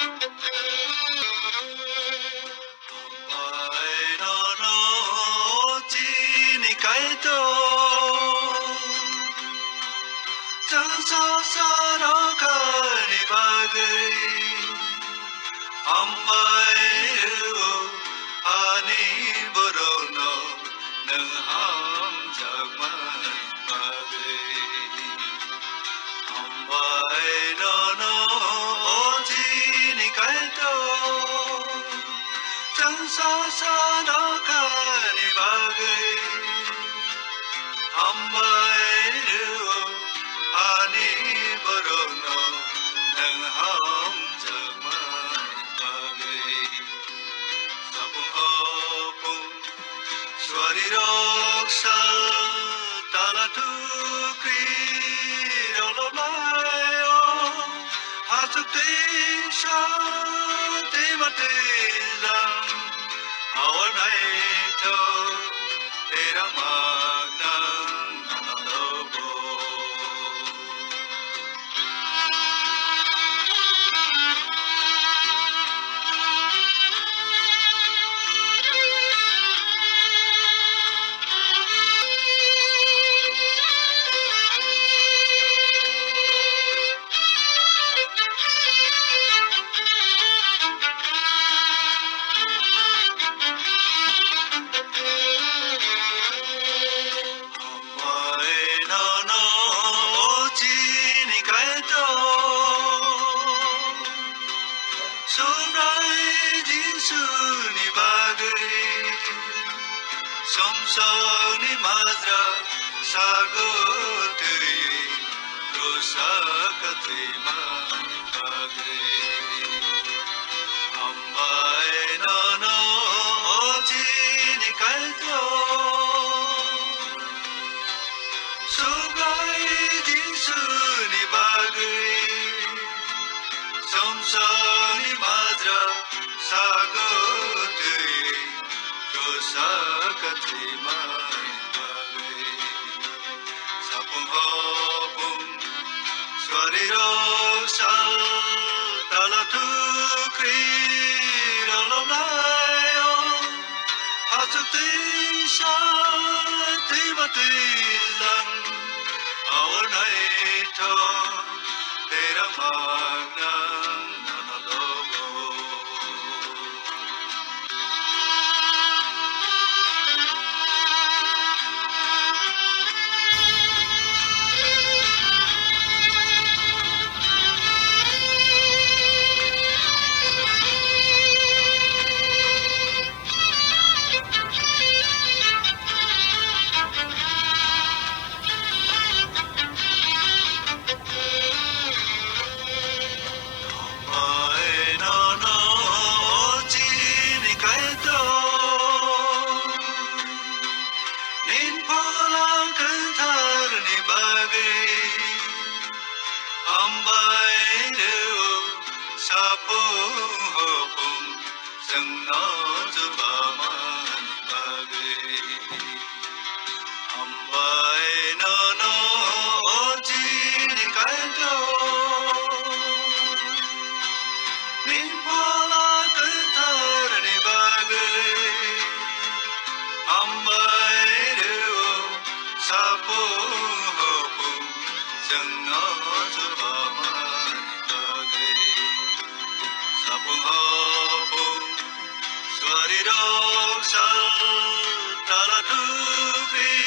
Ai no no chini kai to chang sa sa ro kani bagai ambai ru ani boro no nang ham jamai bagai ambai no no chini kai to chẳng xa xa đó kani bagai ambai ru ani borono nang ham jamai bagai sabung hopung swari roksa tala tukri rolomai hasuk tisha timate lang our night tera magna nanalobo mai no no chini kai to sunai jisu ni bagai samsani madra sagotri rosakati mai bagai ambai no no chini kai to sugai jisu ni bagai samsani madra sagotri rosakati mai bagai sapung hopung swari rosa tala tukri rolomai hasuk tisha timate lang our night tera magna nanalogo mai no no chini kai to nin polang kan thar ni bagai ambai ru sapung hopung sang no zu ba man bagai ambai no no chini kai to nin pola kan thar ni bagai ambai ru sapung hopung sang no zu ba man bagai sapung hopung swari roksa tala tukri